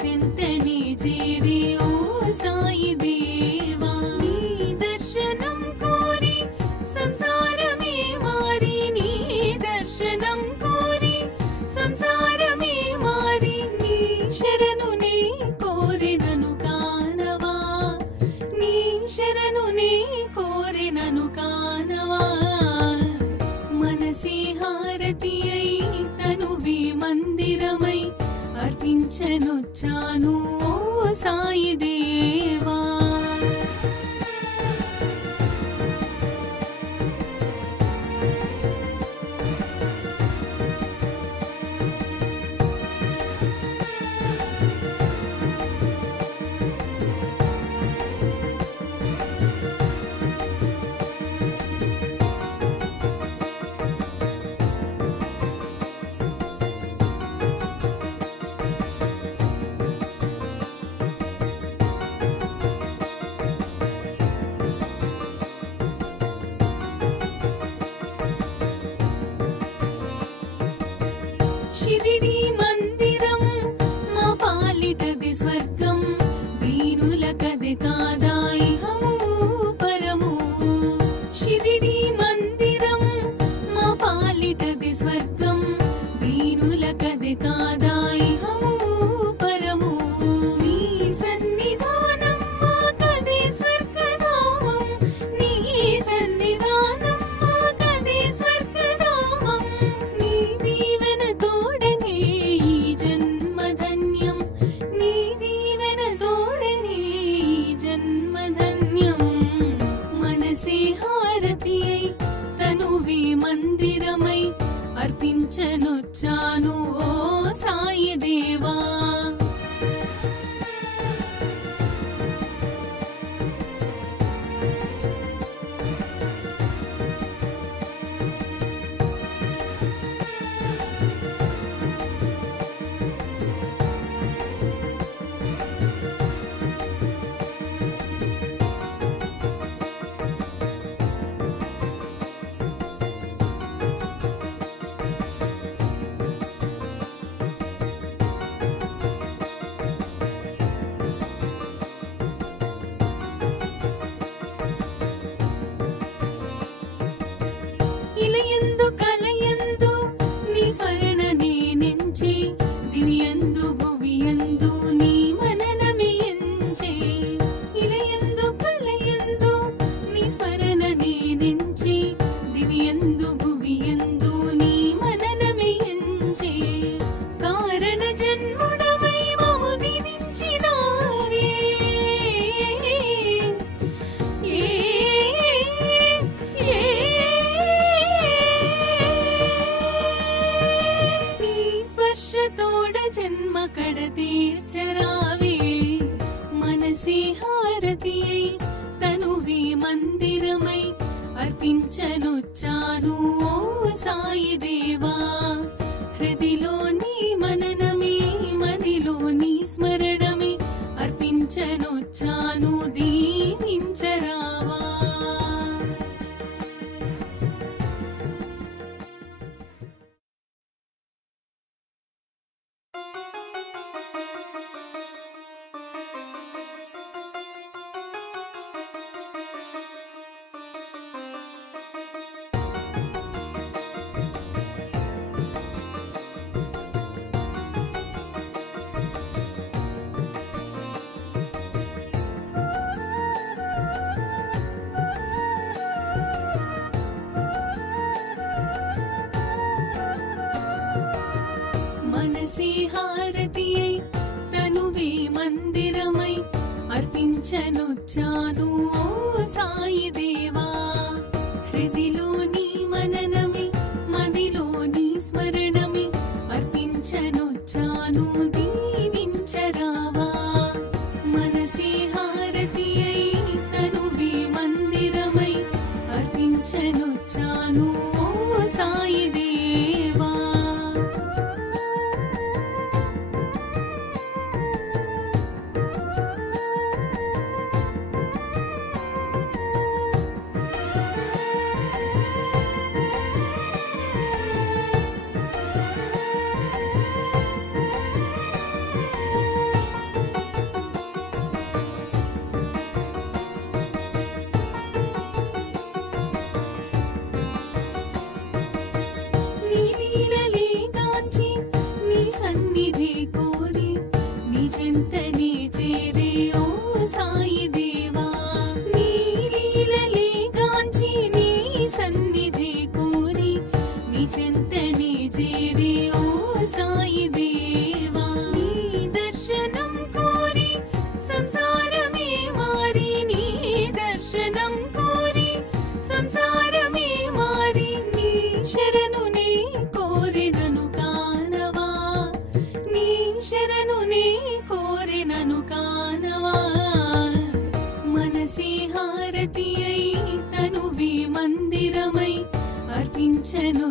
చింతని చేరి ఓ సాయి దేవా నీ దర్శనం కోరి సంసారమే మారి నీ దర్శనం కోరి సంసారమే మారి నీ శరణు నీ కోరినను కానవా నీ శరణు నీ కోరినను కానవా మనసి హారతి అయి తనువి మందిరమై అర్పించనొచ్చాను ఓ సాయి దేవా షిరిడి మందిరం మా పాలిటది స్వర్గం వీరులకది కాదా ఇహము పరము షిరిడి మందిరం మా పాలిటది స్వర్గం వీరులకది కాదా ఇహము పరము నీ సన్నిధానం మాకది స్వర్గధామం నీ సన్నిధానం మాకది స్వర్గధామం నీ దీవెన తోడనే ఈ జన్మధన్యం నీ దీవెన తోడనే ఈ జన్మధన్యం మనసి హారతి అయి తనువి మందిరమై అర్పించనొచ్చాను ఓ సాయి దేవా ఇలయందు కలయందు నీ స్మరణ నేనెంచి దివ్యందు భువియందు నీ మననమే ఎంచి ఇలయందు కలయందు నీ స్మరణ నేనెంచి దివ్యందు భువియందు నీ మననమే ఎంచి కారణ జన్ముడవై మము దివించినావే నీ స్పర్శతోడ జన్మ కడ తీర్చరావే మనసి హారతి అయి తనువి మందిరమై అర్పించనొచ్చాను ఓ సాయి దేవా హృదిలో నీ మననమే మదిలో నీ స్మరణమే అర్పించనొచ్చాను దీవించరావా మనసి హారతి అయి తనువి మందిరమై అర్పించనొచ్చాను ఓ సాయి దేవా హృదిలో నీ మననమే మదిలో నీ స్మరణమే అర్పించనొచ్చాను దీవించరావా మనసి హారతి అయి తనువి మందిరమై అర్పించనొచ్చాను ఓ సాయి దేవా కోరి నీ చెంతనే చేరే ఓ సాయి దేవా నీ లీలలే గాంచి నీ సన్నిధి కోరి నీ చెంతనే చేరే ఓ సాయి దేవా నీ దర్శనం కోరి సంసారమే మారి నీ దర్శనం కోరి సంసారమే మారి నీ శరణు నీ కోరినను కానవా నీ శరణు నీ కోరినను కానవా మనసే హారతి అయి తనువి మందిరమై అర్పించను